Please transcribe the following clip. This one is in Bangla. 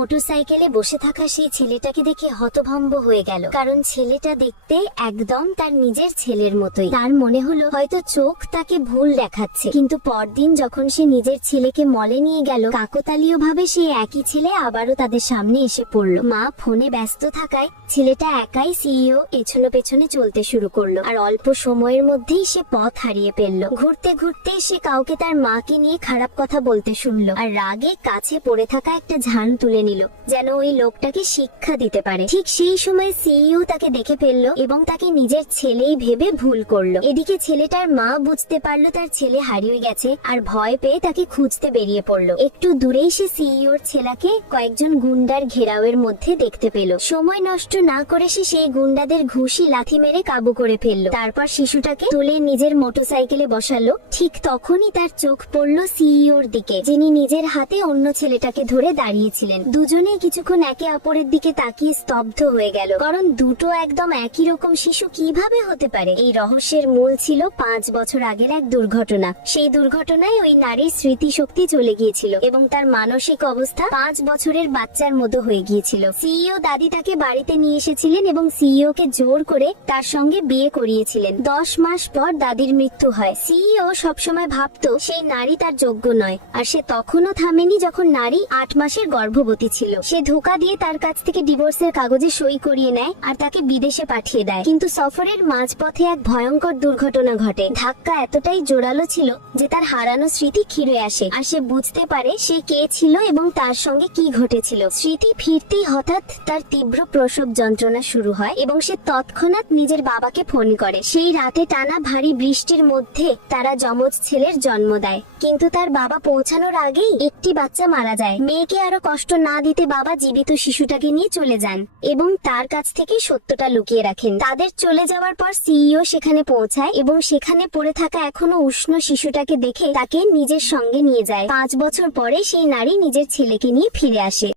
মোটরসাইকেলে বসে থাকা সেই ছেলেটাকে দেখে হতভম্ব হয়ে গেল, কারণ ছেলেটা দেখতে একদম তার নিজের ছেলের মতোই। তার মনে হলো হয়তো চোখ তাকে ভুল দেখাচ্ছে, কিন্তু পরদিন যখন সে নিজের ছেলেকে মলে নিয়ে গেল, কাকতালীয় ভাবে সেই একই ছেলে আবারও তাদের সামনে এসে পড়ল। মা ফোনে ব্যস্ত থাকায় ছেলেটা একাই সিইও পেছনে পেছনে চলতে শুরু করলো, আর অল্প সময়ের মধ্যেই সে পথ হারিয়ে ফেললো। ঘুরতে ঘুরতে সে কাউকে তার মাকে নিয়ে খারাপ কথা বলতে শুনলো, আর রাগে কাছে পড়ে থাকা একটা ঝাড়ু তুলে নিল যেন ওই লোকটাকে শিক্ষা দিতে পারে। ঠিক সেই সময় সিইও তাকে দেখে ফেললো এবং তাকে নিজের ছেলেই ভেবে ভুল করলো। এদিকে ছেলেটার মা বুঝতে পারলো তার ছেলে হারিয়ে গেছে, আর ভয় পেয়ে তাকে খুঁজতে বেরিয়ে পড়লো। একটু দূরেই সে সিইওর ছেলেকে কয়েকজন গুন্ডার ঘেরাওয়ের মধ্যে দেখতে পেল। সময় নষ্ট না করে সে সেই গুন্ডাদের ঘুষি লাথি মেরে কাবু করে ফেললো। তারপর শিশুটাকে তুলে নিজের মোটরসাইকেলে বসালো। ঠিক তখনই তার চোখ পড়লো সিইওর দিকে, যিনি নিজের হাতে অন্য ছেলেটাকে ধরে দাঁড়িয়েছিলেন। দুজনেই কিছুক্ষণ একে অপরের দিকে তাকিয়ে স্তব্ধ হয়ে গেল, কারণ দুটো একদম একই রকম শিশু কিভাবে হতে পারে। এই রহস্যের মূল ছিল 5 বছর আগের এক দুর্ঘটনা। সেই দুর্ঘটনায় ওই নারীর স্মৃতিশক্তি চলে গিয়েছিল এবং তার মানসিক অবস্থা 5 বছরের বাচ্চার মতো হয়ে গিয়েছিল। সিইও দাদি তাকে বাড়িতে নিয়ে এসেছিলেন এবং সিইও কে জোর করে তার সঙ্গে বিয়ে করিয়েছিলেন। 10 মাস পর দাদির মৃত্যু হয়। সিইও সবসময় ভাবতো সেই নারী তার যোগ্য নয়, আর সে তখনও থামেনি যখন নারী 8 মাসের গর্ভবতী ছিল। সে ধোঁকা দিয়ে তার কাছ থেকে ডিভোর্সের কাগজে সই করিয়ে নেয় আর তাকে বিদেশে পাঠিয়ে দেয়। কিন্তু সফরের মাঝপথে এক ভয়ঙ্কর দুর্ঘটনা ঘটে। ধাক্কা এতটাই জোরালো ছিল যে তার হারানো স্মৃতি ফিরে আসে, আর সে বুঝতে পারে সে কে ছিল এবং তার সঙ্গে কি ঘটেছিল। স্মৃতি ফিরতেই হঠাৎ তার তীব্র প্রসব যন্ত্রণা শুরু হয় এবং সে তৎক্ষণাৎ নিজের বাবাকে ফোন করে। সেই রাতে টানা ভারী বৃষ্টির মধ্যে তারা যমজ ছেলের জন্ম দেয়, কিন্তু তার বাবা পৌঁছানোর আগেই একটি বাচ্চা মারা যায়। মেয়েকে আরো কষ্ট না দিতে বাবা জীবিত শিশুটাকে নিয়ে চলে যান এবং তার কাছ থেকে সত্যটা লুকিয়ে রাখেন। তাদের চলে যাওয়ার পর সিইও সেখানে পৌঁছায় এবং সেখানে পড়ে থাকা এখনো উষ্ণ শিশুটাকে দেখে তাকে নিজের সঙ্গে নিয়ে যায়। 5 বছর পরে সেই নারী নিজের ছেলেকে নিয়ে ফিরে আসে।